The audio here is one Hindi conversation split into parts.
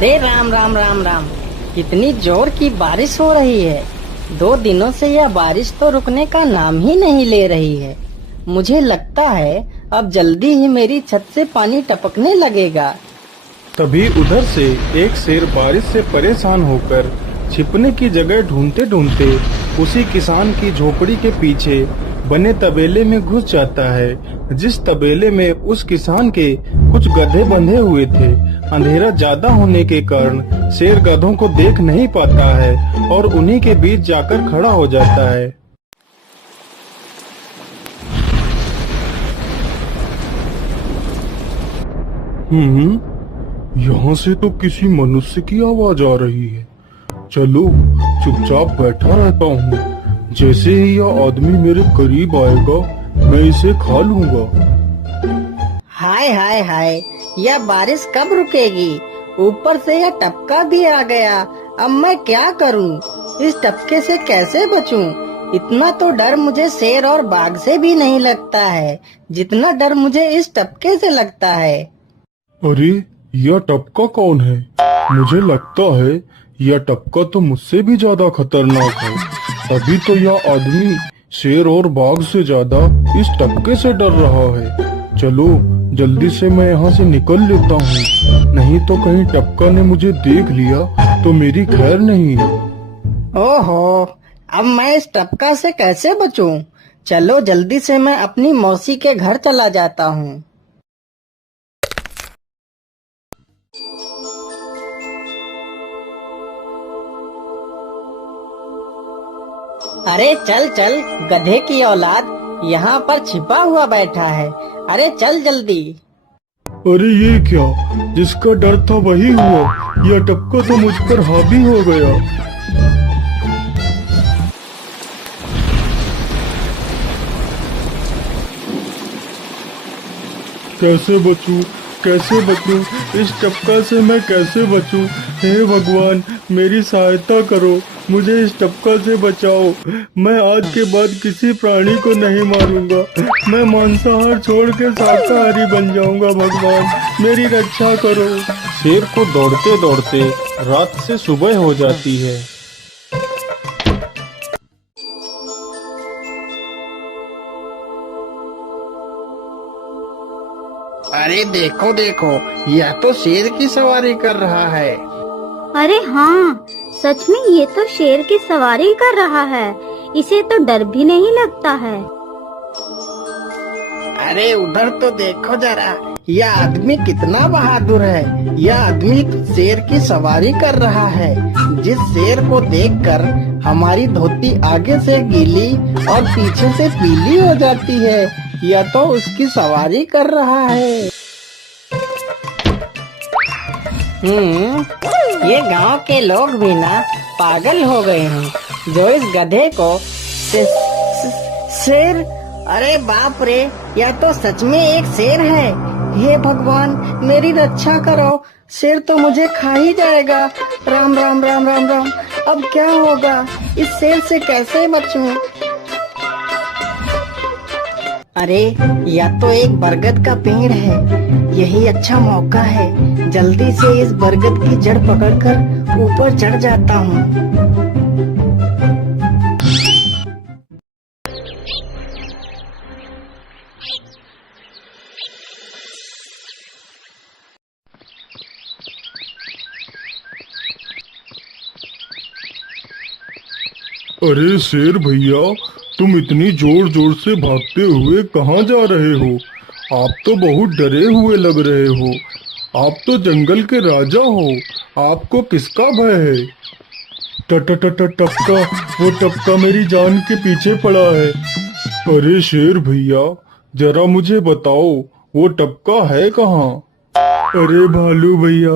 अरे राम राम राम राम। कितनी जोर की बारिश हो रही है। 2 दिनों से यह बारिश तो रुकने का नाम ही नहीं ले रही है। मुझे लगता है अब जल्दी ही मेरी छत से पानी टपकने लगेगा। तभी उधर से एक शेर बारिश से परेशान होकर छिपने की जगह ढूंढते ढूंढते उसी किसान की झोपड़ी के पीछे बने तबेले में घुस जाता है, जिस तबेले में उस किसान के कुछ गधे बंधे हुए थे। अंधेरा ज्यादा होने के कारण शेर गधों को देख नहीं पाता है और उन्हीं के बीच जाकर खड़ा हो जाता है। यहाँ से तो किसी मनुष्य की आवाज आ रही है। चलो चुपचाप बैठा रहता हूँ। जैसे ही यह आदमी मेरे करीब आएगा मैं इसे खा लूंगा। हाय हाय हाय, यह बारिश कब रुकेगी? ऊपर से यह टपका भी आ गया। अब मैं क्या करूं? इस टपके से कैसे बचूं? इतना तो डर मुझे शेर और बाघ से भी नहीं लगता है जितना डर मुझे इस टपके से लगता है। अरे यह टपका कौन है? मुझे लगता है यह टपका तो मुझसे भी ज्यादा खतरनाक है। अभी तो यह आदमी शेर और बाघ से ज्यादा इस टपके से डर रहा है। चलो जल्दी से मैं यहाँ से निकल लेता हूँ, नहीं तो कहीं टपका ने मुझे देख लिया तो मेरी खैर नहीं। ओहो, अब मैं इस टपका से कैसे बचूं? चलो जल्दी से मैं अपनी मौसी के घर चला जाता हूँ। अरे चल चल गधे की औलाद, यहाँ पर छिपा हुआ बैठा है। अरे चल जल्दी। अरे ये क्या, जिसका डर था वही हुआ। यह टपका तो मुझ पर हावी हो गया। कैसे बचूं? कैसे बचूं? इस टपका से मैं कैसे बचूं? हे भगवान मेरी सहायता करो, मुझे इस टपका से बचाओ। मैं आज के बाद किसी प्राणी को नहीं मारूंगा। मैं मांसाहार छोड़ के शाकाहारी बन जाऊंगा। भगवान मेरी रक्षा करो। शेर को दौड़ते दौड़ते रात से सुबह हो जाती है। अरे देखो देखो, यह तो शेर की सवारी कर रहा है। अरे हाँ, सच में ये तो शेर की सवारी कर रहा है। इसे तो डर भी नहीं लगता है। अरे उधर तो देखो जरा, यह आदमी कितना बहादुर है। यह आदमी शेर की सवारी कर रहा है। जिस शेर को देखकर हमारी धोती आगे से गीली और पीछे से पीली हो जाती है, यह तो उसकी सवारी कर रहा है। ये गांव के लोग भी ना पागल हो गए हैं जो इस गधे को शेर। अरे बाप रे, यह तो सच में एक शेर है। हे भगवान मेरी रक्षा करो, शेर तो मुझे खा ही जाएगा। राम राम राम राम राम, अब क्या होगा? इस शेर से कैसे बचूं? अरे यह तो एक बरगद का पेड़ है। यही अच्छा मौका है, जल्दी से इस बरगद की जड़ पकड़कर ऊपर चढ़ जाता हूँ। अरे शेर भैया, तुम इतनी जोर जोर से भागते हुए कहाँ जा रहे हो? आप तो बहुत डरे हुए लग रहे हो। आप तो जंगल के राजा हो, आपको किसका भय है? टपका, वो टपका मेरी जान के पीछे पड़ा है। अरे शेर भैया जरा मुझे बताओ, वो टपका है कहाँ? अरे भालू भैया,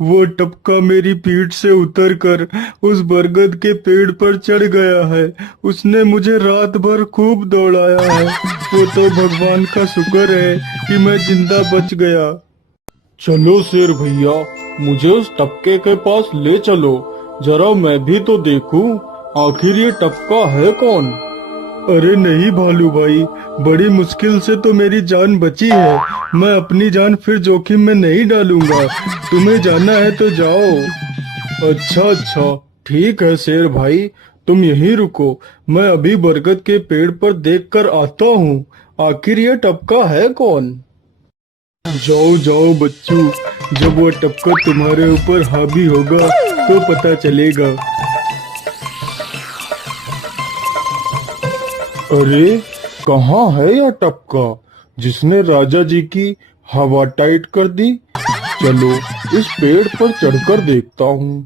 वो टपका मेरी पीठ से उतरकर उस बरगद के पेड़ पर चढ़ गया है। उसने मुझे रात भर खूब दौड़ाया है। वो तो भगवान का शुक्र है कि मैं जिंदा बच गया। चलो शेर भैया, मुझे उस टपके के पास ले चलो, जरा मैं भी तो देखूं आखिर ये टपका है कौन। अरे नहीं भालू भाई, बड़ी मुश्किल से तो मेरी जान बची है। मैं अपनी जान फिर जोखिम में नहीं डालूंगा। तुम्हें जाना है तो जाओ। अच्छा अच्छा, ठीक है शेर भाई, तुम यहीं रुको। मैं अभी बरगद के पेड़ पर देखकर आता हूँ। आखिर ये टपका है कौन? जाओ जाओ बच्चू, जब वो टपका तुम्हारे ऊपर हावी होगा तो पता चलेगा। अरे कहाँ है यह टपका जिसने राजा जी की हवा टाइट कर दी? चलो इस पेड़ पर चढ़कर देखता हूँ।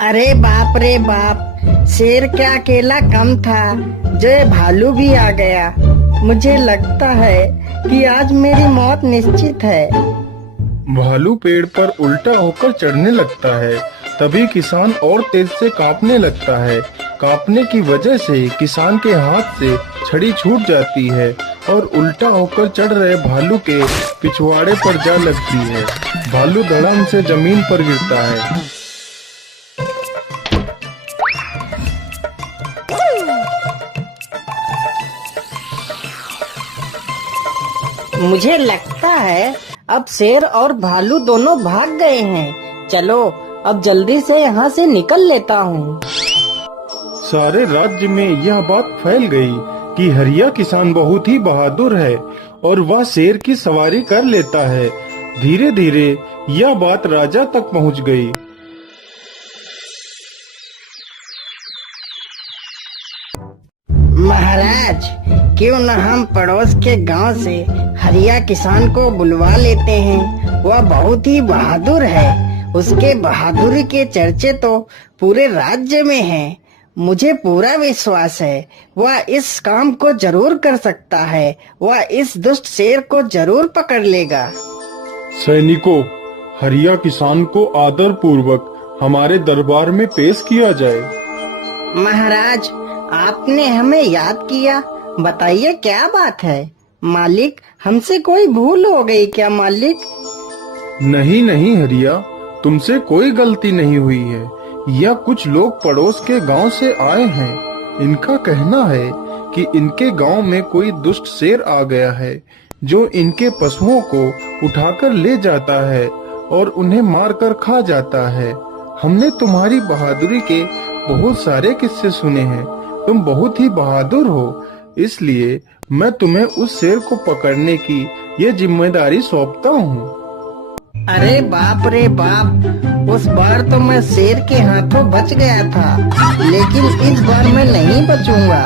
अरे बाप रे बाप, शेर क्या अकेला कम था, जो ये भालू भी आ गया। मुझे लगता है कि आज मेरी मौत निश्चित है। भालू पेड़ पर उल्टा होकर चढ़ने लगता है। तभी किसान और तेज से कांपने लगता है। कांपने की वजह से किसान के हाथ से छड़ी छूट जाती है और उल्टा होकर चढ़ रहे भालू के पिछवाड़े पर जा लगती है। भालू धड़ाम से जमीन पर गिरता है। मुझे लगता है अब शेर और भालू दोनों भाग गए हैं। चलो अब जल्दी से यहाँ से निकल लेता हूँ। सारे राज्य में यह बात फैल गई कि हरिया किसान बहुत ही बहादुर है और वह शेर की सवारी कर लेता है। धीरे धीरे यह बात राजा तक पहुँच गई। महाराज, क्यों न हम पड़ोस के गांव से हरिया किसान को बुलवा लेते हैं। वह बहुत ही बहादुर है। उसके बहादुरी के चर्चे तो पूरे राज्य में हैं। मुझे पूरा विश्वास है वह इस काम को जरूर कर सकता है। वह इस दुष्ट शेर को जरूर पकड़ लेगा। सैनिकों, हरिया किसान को आदर पूर्वक हमारे दरबार में पेश किया जाए। महाराज, आपने हमें याद किया। बताइए क्या बात है। मालिक, हमसे कोई भूल हो गई क्या मालिक? नहीं नहीं हरिया, तुमसे कोई गलती नहीं हुई है। यह कुछ लोग पड़ोस के गांव से आए हैं। इनका कहना है कि इनके गांव में कोई दुष्ट शेर आ गया है जो इनके पशुओं को उठाकर ले जाता है और उन्हें मारकर खा जाता है। हमने तुम्हारी बहादुरी के बहुत सारे किस्से सुने हैं। तुम बहुत ही बहादुर हो, इसलिए मैं तुम्हें उस शेर को पकड़ने की ये जिम्मेदारी सौंपता हूँ। अरे बाप रे बाप, उस बार तो मैं शेर के हाथों बच गया था, लेकिन इस बार मैं नहीं बचूंगा।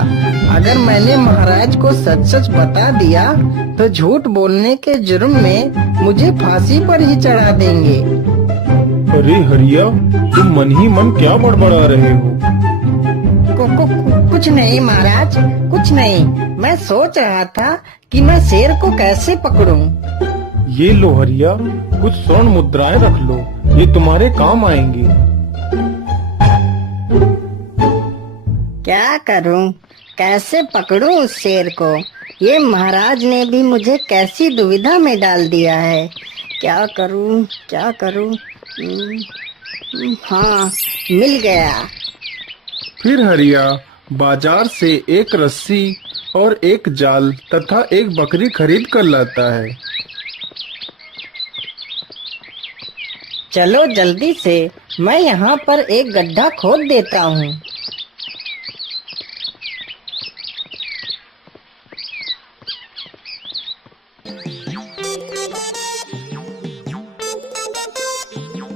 अगर मैंने महाराज को सच सच बता दिया तो झूठ बोलने के जुर्म में मुझे फांसी पर ही चढ़ा देंगे। अरे हरिया, तुम मन ही मन क्या बड़बड़ा रहे हो? कुछ नहीं महाराज, कुछ नहीं। मैं सोच रहा था कि मैं शेर को कैसे पकड़ूं। ये लो हरिया, कुछ स्वर्ण मुद्राएं रख लो, ये तुम्हारे काम आएंगी। क्या करूं, कैसे पकड़ूं उस शेर को? ये महाराज ने भी मुझे कैसी दुविधा में डाल दिया है। क्या करूं, क्या करूं? हाँ, मिल गया। फिर हरिया बाजार से एक रस्सी और एक जाल तथा एक बकरी खरीद कर लाता है। चलो जल्दी से, मैं यहाँ पर एक गड्ढा खोद देता हूँ।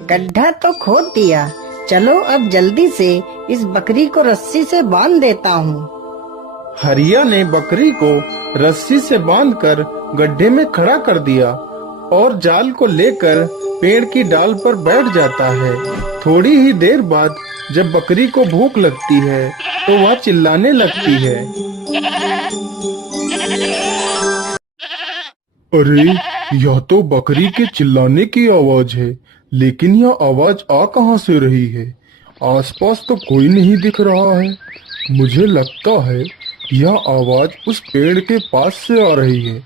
गड्ढा तो खोद दिया। चलो अब जल्दी से इस बकरी को रस्सी से बांध देता हूँ। हरिया ने बकरी को रस्सी से बांधकर गड्ढे में खड़ा कर दिया और जाल को लेकर पेड़ की डाल पर बैठ जाता है। थोड़ी ही देर बाद जब बकरी को भूख लगती है तो वह चिल्लाने लगती है। अरे, यह तो बकरी के चिल्लाने की आवाज है, लेकिन यह आवाज आ कहां से रही है? आसपास तो कोई नहीं दिख रहा है। मुझे लगता है यह आवाज उस पेड़ के पास से आ रही है।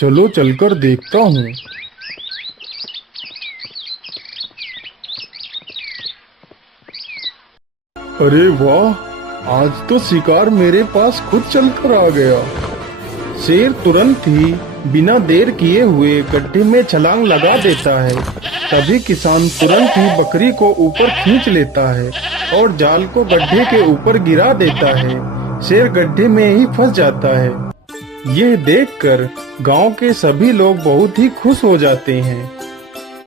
चलो चलकर देखता हूँ। अरे वाह, आज तो शिकार मेरे पास खुद चलकर आ गया। शेर तुरंत ही बिना देर किए हुए गड्ढे में छलांग लगा देता है। तभी किसान तुरंत ही बकरी को ऊपर खींच लेता है और जाल को गड्ढे के ऊपर गिरा देता है। शेर गड्ढे में ही फंस जाता है। यह देखकर गांव के सभी लोग बहुत ही खुश हो जाते हैं।